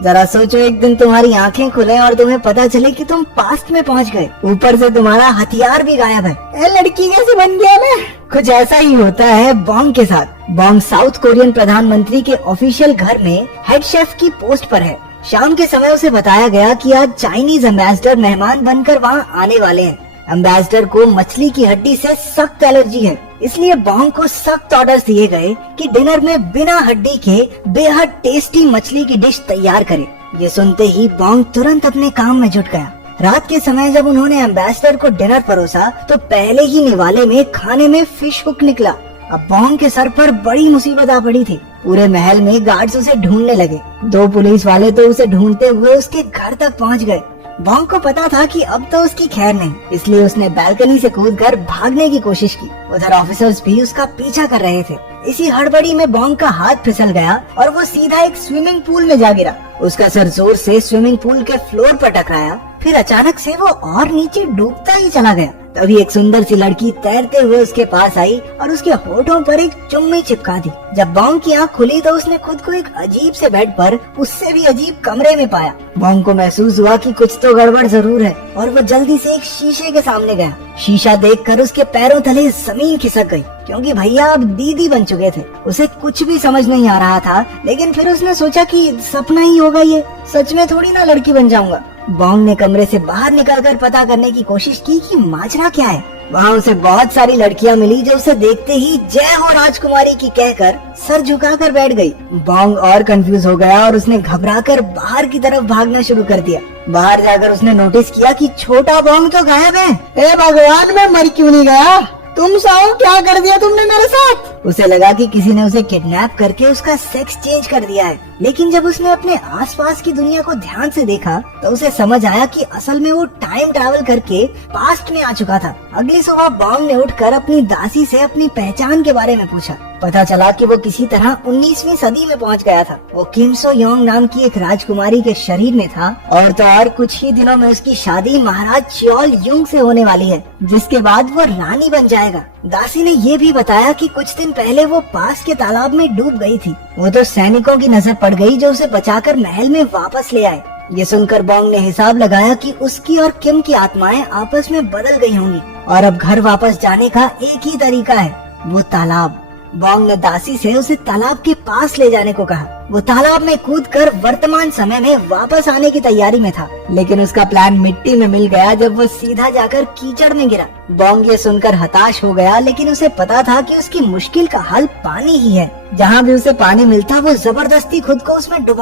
जरा सोचो, एक दिन तुम्हारी आंखें खुले और तुम्हें पता चले कि तुम पास्ट में पहुंच गए, ऊपर से तुम्हारा हथियार भी गायब है। लड़की कैसे बन गया मैं? कुछ ऐसा ही होता है बॉन्ग के साथ। बॉन्ग साउथ कोरियन प्रधानमंत्री के ऑफिशियल घर में हेड शेफ की पोस्ट पर है। शाम के समय उसे बताया गया कि आज चाइनीज एम्बेसडर मेहमान बनकर वहाँ आने वाले हैं। एम्बेसडर को मछली की हड्डी से सख्त एलर्जी है, इसलिए बॉन्ग को सख्त ऑर्डर्स दिए गए कि डिनर में बिना हड्डी के बेहद टेस्टी मछली की डिश तैयार करे। ये सुनते ही बॉन्ग तुरंत अपने काम में जुट गया। रात के समय जब उन्होंने एम्बेसडर को डिनर परोसा तो पहले ही निवाले में खाने में फिश हुक निकला। अब बॉन्ग के सर पर बड़ी मुसीबत आ पड़ी थी। पूरे महल में गार्ड्स उसे ढूंढने लगे। 2 पुलिस वाले तो उसे ढूंढते हुए उसके घर तक पहुंच गए। बॉन्ग को पता था कि अब तो उसकी खैर नहीं, इसलिए उसने बालकनी से कूदकर भागने की कोशिश की। उधर ऑफिसर्स भी उसका पीछा कर रहे थे। इसी हड़बड़ी में बॉन्ग का हाथ फिसल गया और वो सीधा एक स्विमिंग पूल में जा गिरा। उसका सर जोर से स्विमिंग पूल के फ्लोर पर टकराया, फिर अचानक से वो और नीचे डूबता ही चला गया। तभी एक सुंदर सी लड़की तैरते हुए उसके पास आई और उसके होठों पर एक चुम्मी चिपका दी। जब बॉन्ग की आंख खुली तो उसने खुद को एक अजीब से बेड पर उससे भी अजीब कमरे में पाया। बॉन्ग को महसूस हुआ कि कुछ तो गड़बड़ जरूर है और वो जल्दी से एक शीशे के सामने गया। शीशा देखकर उसके पैरों तले जमीन खिसक गई, क्योंकि भैया अब दीदी बन चुके थे। उसे कुछ भी समझ नहीं आ रहा था, लेकिन फिर उसने सोचा कि सपना ही होगा, ये सच में थोड़ी ना लड़की बन जाऊंगा। बॉन्ग ने कमरे से बाहर निकलकर पता करने की कोशिश की कि माजरा क्या है। वहाँ उसे बहुत सारी लड़कियाँ मिली जो उसे देखते ही जय हो राजकुमारी की कहकर सर झुकाकर बैठ गई। बॉन्ग और कंफ्यूज हो गया और उसने घबराकर बाहर की तरफ भागना शुरू कर दिया। बाहर जाकर उसने नोटिस किया कि छोटा बॉन्ग तो गायब है। ए भगवान, मैं मर क्यों नहीं गया? तुम साओ, क्या कर दिया तुमने मेरे साथ? उसे लगा कि किसी ने उसे किडनैप करके उसका सेक्स चेंज कर दिया है, लेकिन जब उसने अपने आसपास की दुनिया को ध्यान से देखा तो उसे समझ आया कि असल में वो टाइम ट्रैवल करके पास्ट में आ चुका था। अगली सुबह बॉन्ग ने उठकर अपनी दासी से अपनी पहचान के बारे में पूछा। पता चला कि वो किसी तरह 19वीं सदी में पहुंच गया था। वो किम सो योंग नाम की एक राजकुमारी के शरीर में था और तो और कुछ ही दिनों में उसकी शादी महाराज चियोल युंग से होने वाली है, जिसके बाद वो रानी बन जाएगा। दासी ने ये भी बताया कि कुछ दिन पहले वो पास के तालाब में डूब गई थी। वो तो सैनिकों की नजर पड़ गई जो उसे बचाकर महल में वापस ले आए। ये सुनकर बॉन्ग ने हिसाब लगाया कि उसकी और किम की आत्माएं आपस में बदल गई होंगी और अब घर वापस जाने का एक ही तरीका है, वो तालाब। बॉन्ग ने दासी से उसे तालाब के पास ले जाने को कहा। वो तालाब में कूदकर वर्तमान समय में वापस आने की तैयारी में था, लेकिन उसका प्लान मिट्टी में मिल गया जब वो सीधा जाकर कीचड़ में गिरा। बॉन्ग ये सुनकर हताश हो गया, लेकिन उसे पता था कि उसकी मुश्किल का हल पानी ही है। जहाँ भी उसे पानी मिलता वो जबरदस्ती खुद को उसमें डुबा